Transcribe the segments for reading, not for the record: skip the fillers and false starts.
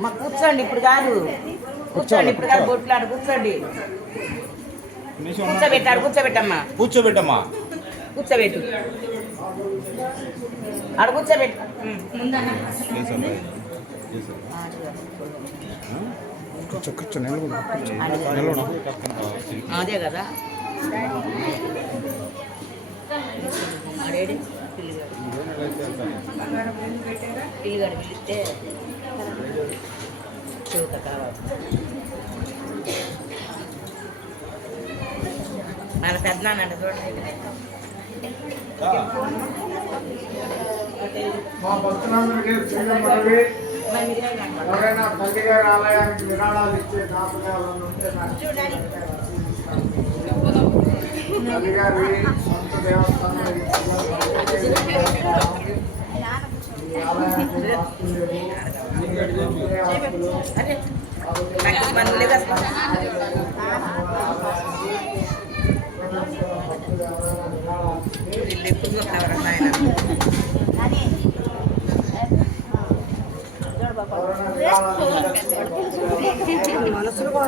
మా కూర్చోండి, ఇప్పుడు కాదు. కూర్చోండి, ఇప్పుడు కాదు. బొట్లాడు కూర్చోండి. కూర్చోబెట్టాడు. కూర్చోబెట్టమ్మా. కూర్చోబెట్టమ్మా. కూర్చోబెట్టు. ఆడ కూర్చోబెట్టు. ముందన్నా అదే కదా. అడేడి పిల్లిగాడు పిలిస్తే చూత కావాలి. మన పెద్దనాన్న చూడండి. మా భక్తులందరికీ చేయమన్నవి ఎవరైనా తల్లి గారి ఆలయానికి విరాళాలు ఇచ్చే దాతలు ఉంటే తల్లి గారి సొంత దేవస్థానం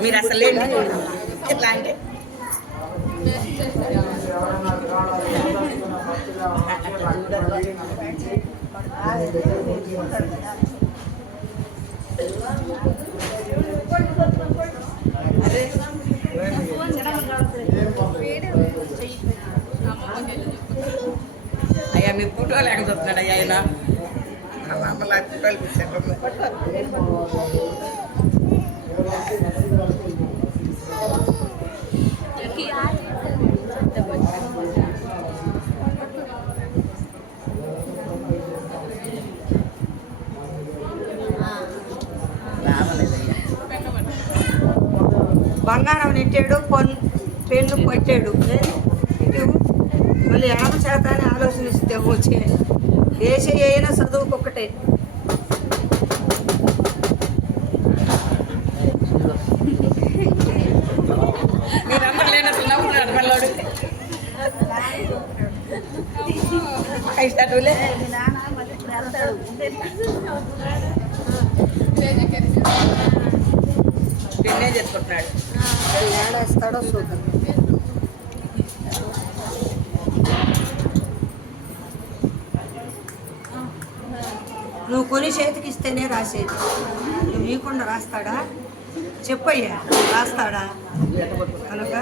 మీరు అసలు ఎట్లా అంటే అయ్యా మీ ఫోటో లేక చూస్తున్నాడు అయ్యా ఆయన అమ్మలా ఫోటోలు పెట్టారు. బంగారం నెట్టాడు, పెన్ను పట్టాడు. మళ్ళీ ఎనభై శాతాన్ని ఆలోచనిస్తే వచ్చే దేశ అయినా చదువుకొక్కటే. మీరందరూ లేని అసలు నవ్వుతున్నాడు మళ్ళీ ఇష్టలే. పెన్నే చేసుకుంటున్నాడు. ఏడేస్తాడో చూద్దాం. నువ్వు కొని చేతికి ఇస్తేనే రాసేది. నువ్వు ఇవ్వకుండా రాస్తాడా? చెప్పయ్యా, రాస్తాడా? కనుక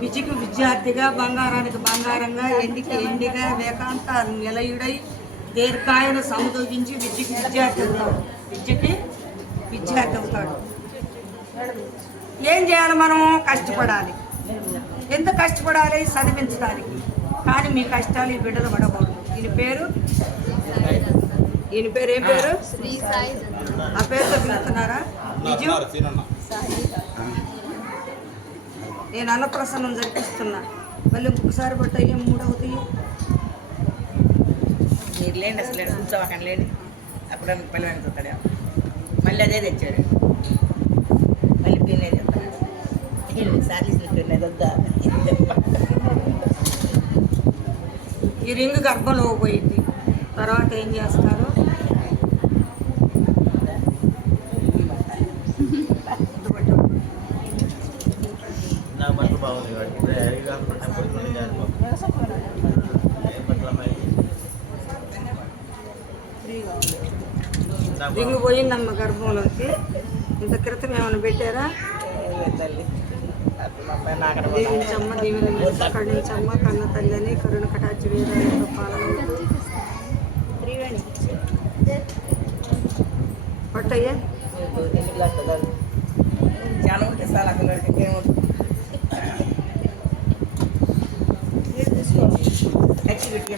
విద్యకు విద్యార్థిగా, బంగారానికి బంగారంగా, ఎండికి ఎండిగా, వేకాంత నిలయుడై దీర్ఘాయును సంతోషించి విద్యకి విద్యార్థి అవుతాడు. విద్యకి విద్యార్థి అవుతాడు. ఏం చేయాలి? మనం కష్టపడాలి. ఎంత కష్టపడాలి? చదివించడానికి. కానీ మీ కష్టాలు ఈ బిడ్డలు పడకూడదు. ఈయన పేరు ఏం పేరు? ఆ పేరుతో పిలుస్తున్నారా? నిజం. నేను అన్నప్రసన్నం జరిపిస్తున్నా. మళ్ళీ ఇంకొకసారి బట్ట ఏం 3 అవుతాయి. మీరు లేండి, అసలు కూర్చోవాకండి, లేండి. అప్పుడు పిల్లవాడిని చూస్తాడు. మళ్ళీ అదే తెచ్చాడు. మళ్ళీ పిల్లే చెప్తాడు. సార్లు ఇచ్చినట్టు వద్దా? ఈ రింగ్ గర్భంలో పోయింది. తర్వాత ఏం చేస్తారు? రింగ్ పోయిందమ్మ గర్భంలోకి. ఇంత క్రితం ఏమైనా పెట్టారా? దీవించమ్మ, దీవెన కరుణించమ్మ, కన్న తల్లిని కరుణ కటాక్ష వేదాలతో పాలన పట్టయ్యా. చాలా ఉంటే సార్ అక్కడ ఖర్చు పెట్టి